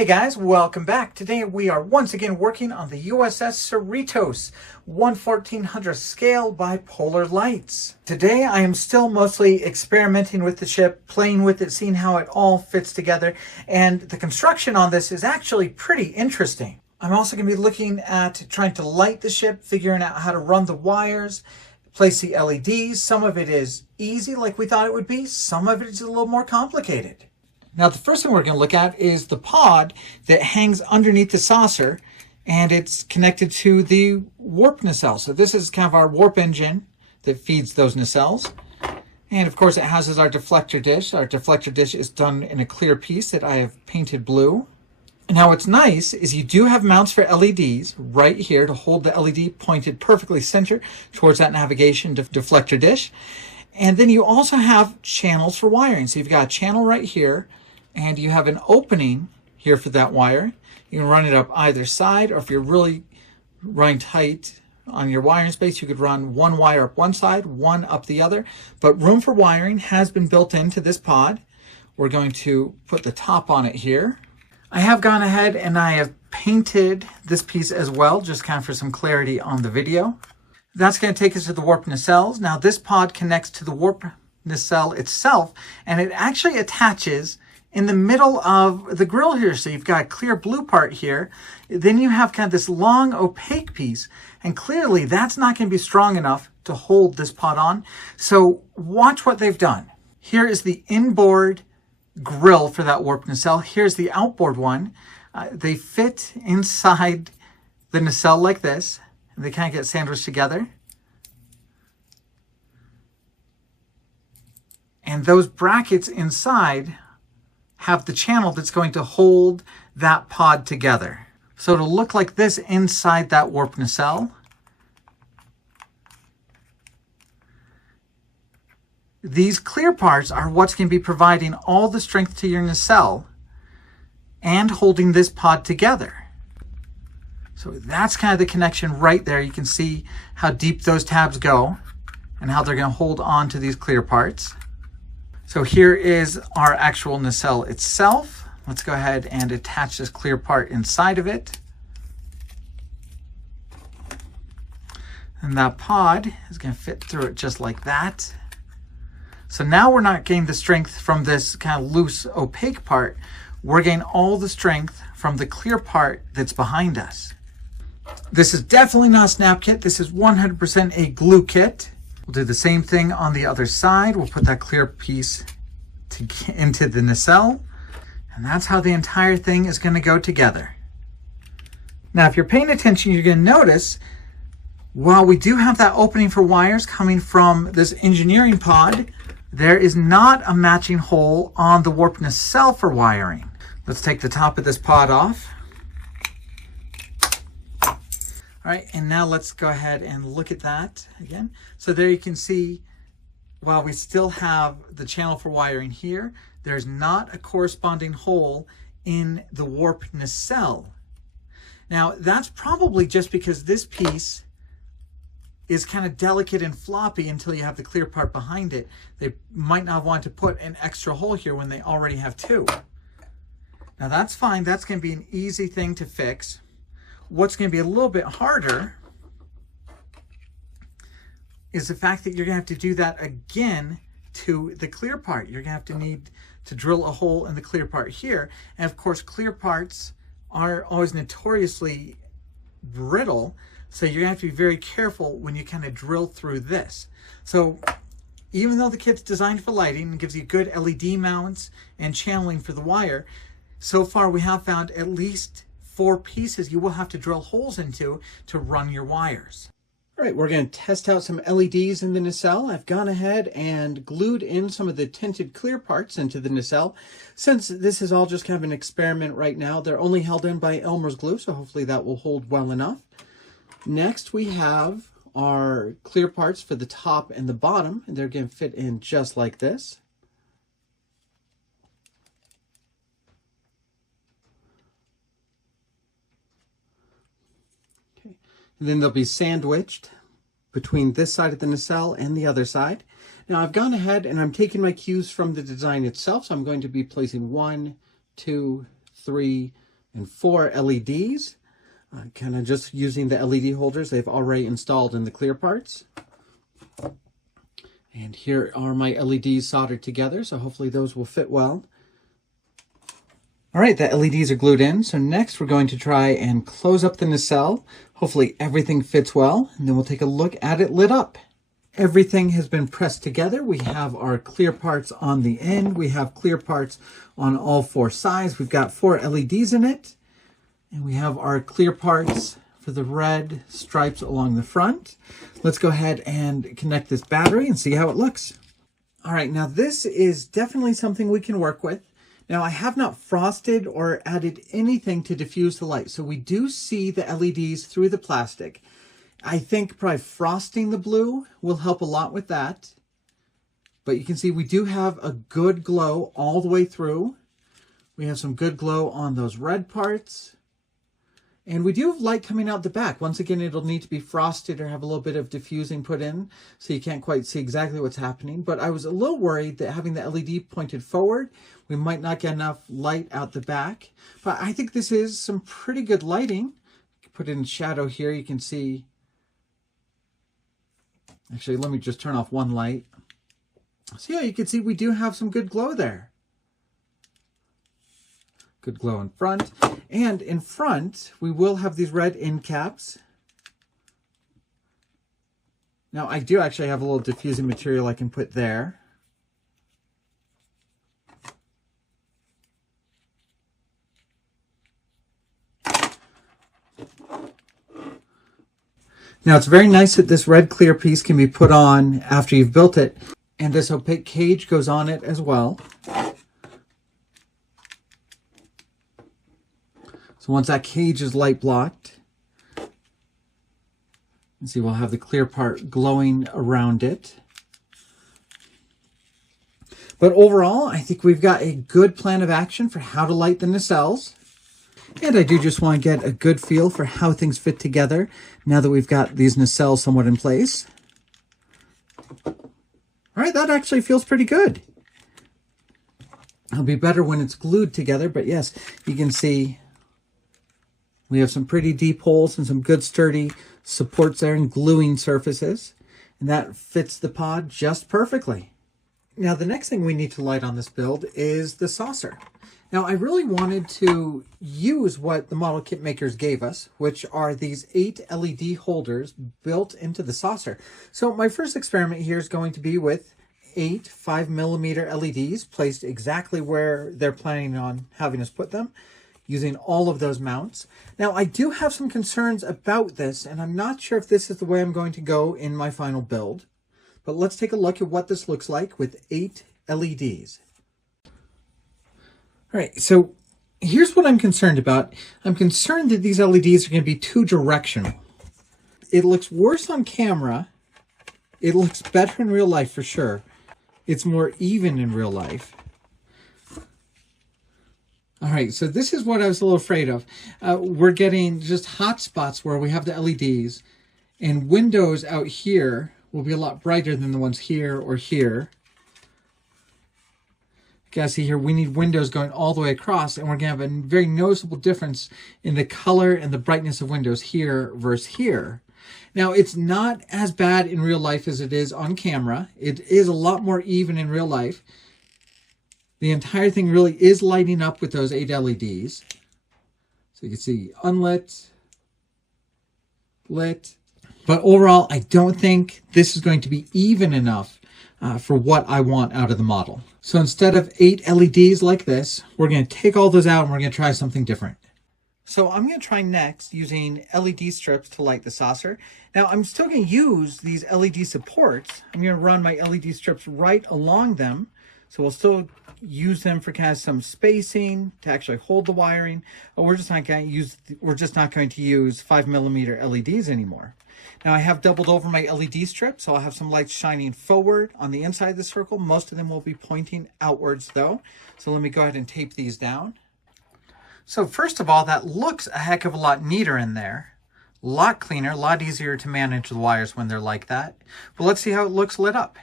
Hey guys, welcome back. Today we are once again working on the USS Cerritos 1/1400 scale bipolar lights. Today I am still mostly experimenting with the ship, playing with it, seeing how it all fits together, and the construction on this is actually pretty interesting. I'm also going to be looking at trying to light the ship, figuring out how to run the wires, place the LEDs. Some of it is easy like we thought it would be, some of it is a little more complicated. Now, the first thing we're going to look at is the pod that hangs underneath the saucer, and it's connected to the warp nacelle. So this is kind of our warp engine that feeds those nacelles. And of course, it houses our deflector dish. Our deflector dish is done in a clear piece that I have painted blue. And now what's nice is you do have mounts for LEDs right here to hold the LED pointed perfectly center towards that navigation deflector dish. And then you also have channels for wiring. So you've got a channel right here, and you have an opening here for that wire. You can run it up either side, or if you're really running tight on your wiring space, you could run one wire up one side, one up the other. But room for wiring has been built into this pod. We're going to put the top on it here. I have gone ahead and I have painted this piece as well, just kind of for some clarity on the video. That's going to take us to the warp nacelles. Now this pod connects to the warp nacelle itself, and it actually attaches in the middle of the grill here. So you've got a clear blue part here. Then you have kind of this long opaque piece, and clearly that's not going to be strong enough to hold this pod on. So watch what they've done. Here is the inboard grill for that warp nacelle. Here's the outboard one. They fit inside the nacelle like this. They kind of get sandwiched together. And those brackets inside have the channel that's going to hold that pod together. So it'll look like this inside that warp nacelle. These clear parts are what's going to be providing all the strength to your nacelle and holding this pod together. So that's kind of the connection right there. You can see how deep those tabs go and how they're going to hold on to these clear parts. So here is our actual nacelle itself. Let's go ahead and attach this clear part inside of it. And that pod is going to fit through it just like that. So now we're not getting the strength from this kind of loose opaque part. We're getting all the strength from the clear part that's behind us. This is definitely not a snap kit. This is 100% a glue kit. We'll do the same thing on the other side. We'll put that clear piece into the nacelle, and that's how the entire thing is going to go together. Now, if you're paying attention, you're going to notice while we do have that opening for wires coming from this engineering pod, there is not a matching hole on the warp nacelle for wiring. Let's take the top of this pod off. All right, and now let's go ahead and look at that again. So there you can see, while we still have the channel for wiring here, there's not a corresponding hole in the warp nacelle. Now, that's probably just because this piece is kind of delicate and floppy until you have the clear part behind it. They might not want to put an extra hole here when they already have two. Now that's fine, that's going to be an easy thing to fix. What's going to be a little bit harder is the fact that you're going to have to do that again to the clear part. You're going to need to drill a hole in the clear part here. And of course, clear parts are always notoriously brittle. So you're going to have to be very careful when you kind of drill through this. So even though the kit's designed for lighting and gives you good LED mounts and channeling for the wire, so far we have found at least 4 pieces you will have to drill holes into to run your wires. All right, we're going to test out some LEDs in the nacelle. I've gone ahead and glued in some of the tinted clear parts into the nacelle. Since this is all just kind of an experiment right now, they're only held in by Elmer's glue, so hopefully that will hold well enough. Next, we have our clear parts for the top and the bottom, and they're going to fit in just like this. And then they'll be sandwiched between this side of the nacelle and the other side. Now I've gone ahead and I'm taking my cues from the design itself, so I'm going to be placing 1, 2, 3, and 4 LEDs. Kind of just using the LED holders they've already installed in the clear parts. And here are my LEDs soldered together, so hopefully those will fit well. All right, the LEDs are glued in, so next we're going to try and close up the nacelle. Hopefully everything fits well, and then we'll take a look at it lit up. Everything has been pressed together. We have our clear parts on the end. We have clear parts on all 4 sides. We've got 4 LEDs in it. And we have our clear parts for the red stripes along the front. Let's go ahead and connect this battery and see how it looks. All right, now this is definitely something we can work with. Now I have not frosted or added anything to diffuse the light, so we do see the LEDs through the plastic. I think probably frosting the blue will help a lot with that. But you can see we do have a good glow all the way through. We have some good glow on those red parts. And we do have light coming out the back. Once again, it'll need to be frosted or have a little bit of diffusing put in, so you can't quite see exactly what's happening. But I was a little worried that having the LED pointed forward, we might not get enough light out the back. But I think this is some pretty good lighting. Put it in shadow here, you can see. Actually, let me just turn off one light. So yeah, you can see we do have some good glow there. Good glow in front. And in front, we will have these red end caps. Now, I do actually have a little diffusing material I can put there. Now, it's very nice that this red clear piece can be put on after you've built it. And this opaque cage goes on it as well. So once that cage is light blocked, you see we'll have the clear part glowing around it. But overall, I think we've got a good plan of action for how to light the nacelles. And I do just want to get a good feel for how things fit together now that we've got these nacelles somewhat in place. All right, that actually feels pretty good. It'll be better when it's glued together, but yes, you can see we have some pretty deep holes and some good sturdy supports there and gluing surfaces. And that fits the pod just perfectly. Now the next thing we need to light on this build is the saucer. Now I really wanted to use what the model kit makers gave us, which are these 8 LED holders built into the saucer. So my first experiment here is going to be with 8 5mm LEDs placed exactly where they're planning on having us put them, using all of those mounts. Now, I do have some concerns about this, and I'm not sure if this is the way I'm going to go in my final build. But let's take a look at what this looks like with 8 LEDs. All right, so here's what I'm concerned about. I'm concerned that these LEDs are going to be too directional. It looks worse on camera. It looks better in real life for sure. It's more even in real life. All right, so this is what I was a little afraid of. We're getting just hot spots where we have the LEDs, and windows out here will be a lot brighter than the ones here or here. You guys see here, we need windows going all the way across, and we're going to have a very noticeable difference in the color and the brightness of windows here versus here. Now, it's not as bad in real life as it is on camera. It is a lot more even in real life. The entire thing really is lighting up with those 8 LEDs. So you can see unlit, lit. But overall, I don't think this is going to be even enough for what I want out of the model. So instead of 8 LEDs like this, we're going to take all those out and we're going to try something different. So I'm going to try next using LED strips to light the saucer. Now I'm still going to use these LED supports. I'm going to run my LED strips right along them. So we'll still use them for kind of some spacing to actually hold the wiring. But we're just not going to use 5mm LEDs anymore. Now I have doubled over my LED strips, so I'll have some lights shining forward on the inside of the circle. Most of them will be pointing outwards though. So let me go ahead and tape these down. So first of all, that looks a heck of a lot neater in there. A lot cleaner, a lot easier to manage the wires when they're like that. But let's see how it looks lit up.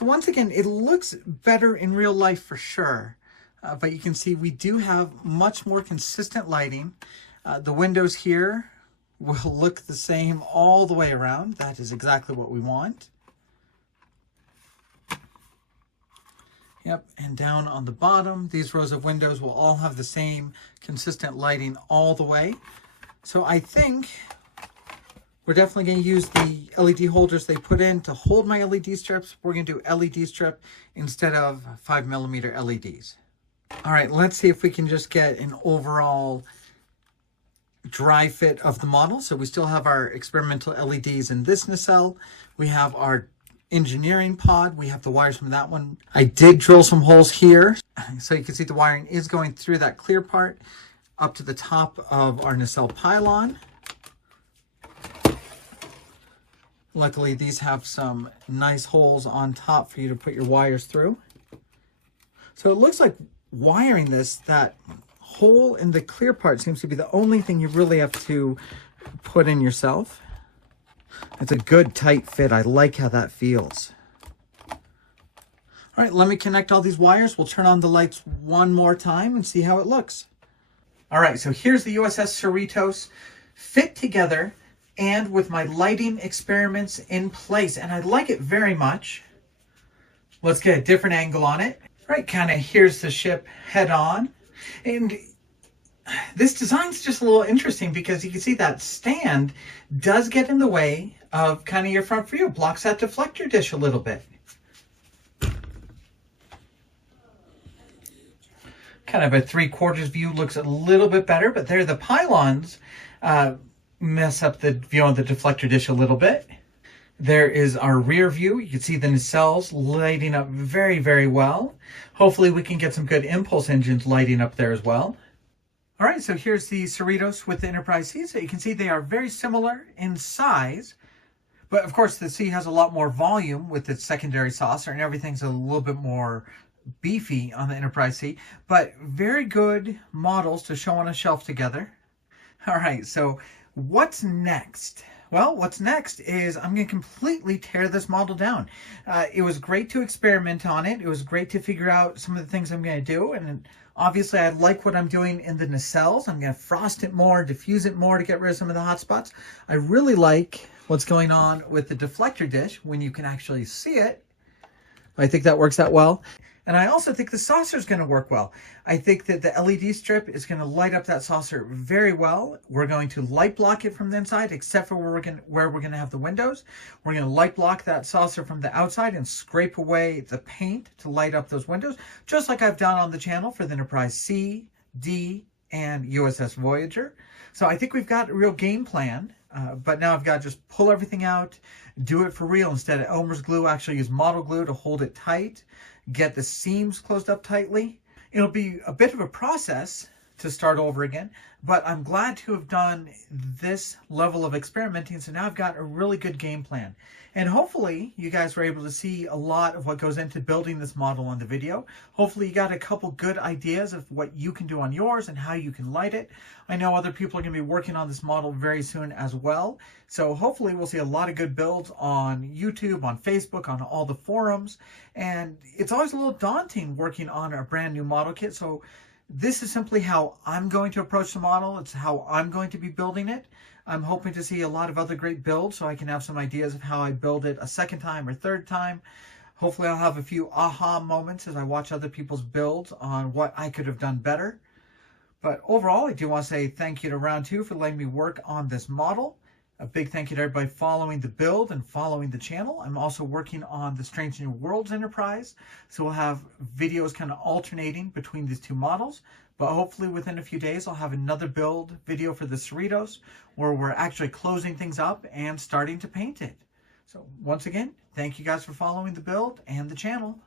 So once again, it looks better in real life for sure. But you can see we do have much more consistent lighting. The windows here will look the same all the way around. That is exactly what we want. Yep, and down on the bottom, these rows of windows will all have the same consistent lighting all the way. So I think we're definitely going to use the LED holders they put in to hold my LED strips. We're going to do LED strip instead of 5mm LEDs. All right, let's see if we can just get an overall dry fit of the model. So we still have our experimental LEDs in this nacelle. We have our engineering pod. We have the wires from that one. I did drill some holes here. So you can see the wiring is going through that clear part up to the top of our nacelle pylon. Luckily, these have some nice holes on top for you to put your wires through. So it looks like wiring this, that hole in the clear part seems to be the only thing you really have to put in yourself. It's a good tight fit. I like how that feels. All right, let me connect all these wires. We'll turn on the lights one more time and see how it looks. All right, so here's the USS Cerritos fit together and with my lighting experiments in place. And I like it very much. Let's get a different angle on it. All right, kind of here's the ship head on. And this design's just a little interesting because you can see that stand does get in the way of kind of your front view. Blocks that deflector dish a little bit. Kind of a 3/4 view looks a little bit better, but there the pylons mess up the view on the deflector dish a little bit. There is our rear view. You can see the nacelles lighting up very, very well. Hopefully we can get some good impulse engines lighting up there as well. All right, so here's the Cerritos with the Enterprise C. So you can see they are very similar in size, but of course the C has a lot more volume with its secondary saucer and everything's a little bit more beefy on the Enterprise C, but very good models to show on a shelf together. All right, so what's next? Well, what's next is I'm going to completely tear this model down. It was great to experiment on it. It was great to figure out some of the things I'm going to do. And obviously, I like what I'm doing in the nacelles. I'm going to frost it more, diffuse it more to get rid of some of the hot spots. I really like what's going on with the deflector dish when you can actually see it. I think that works out well. And I also think the saucer is going to work well. I think that the LED strip is going to light up that saucer very well. We're going to light block it from the inside, except for where we're going to have the windows. We're going to light block that saucer from the outside and scrape away the paint to light up those windows, just like I've done on the channel for the Enterprise C, D, and USS Voyager. So I think we've got a real game plan, but now I've got to just pull everything out, do it for real instead of Elmer's glue, actually use model glue to hold it tight, get the seams closed up tightly. It'll be a bit of a process to start over again, but I'm glad to have done this level of experimenting. So now I've got a really good game plan. And hopefully you guys were able to see a lot of what goes into building this model on the video. Hopefully you got a couple good ideas of what you can do on yours and how you can light it. I know other people are going to be working on this model very soon as well. So hopefully we'll see a lot of good builds on YouTube, on Facebook, on all the forums. And it's always a little daunting working on a brand new model kit. So this is simply how I'm going to approach the model. It's how I'm going to be building it. I'm hoping to see a lot of other great builds so I can have some ideas of how I build it a second time or third time. Hopefully I'll have a few aha moments as I watch other people's builds on what I could have done better. But overall, I do want to say thank you to Round 2 for letting me work on this model. A big thank you to everybody following the build and following the channel. I'm also working on the Strange New Worlds Enterprise, so we'll have videos kind of alternating between these two models. But hopefully within a few days, I'll have another build video for the Cerritos where we're actually closing things up and starting to paint it. So once again, thank you guys for following the build and the channel.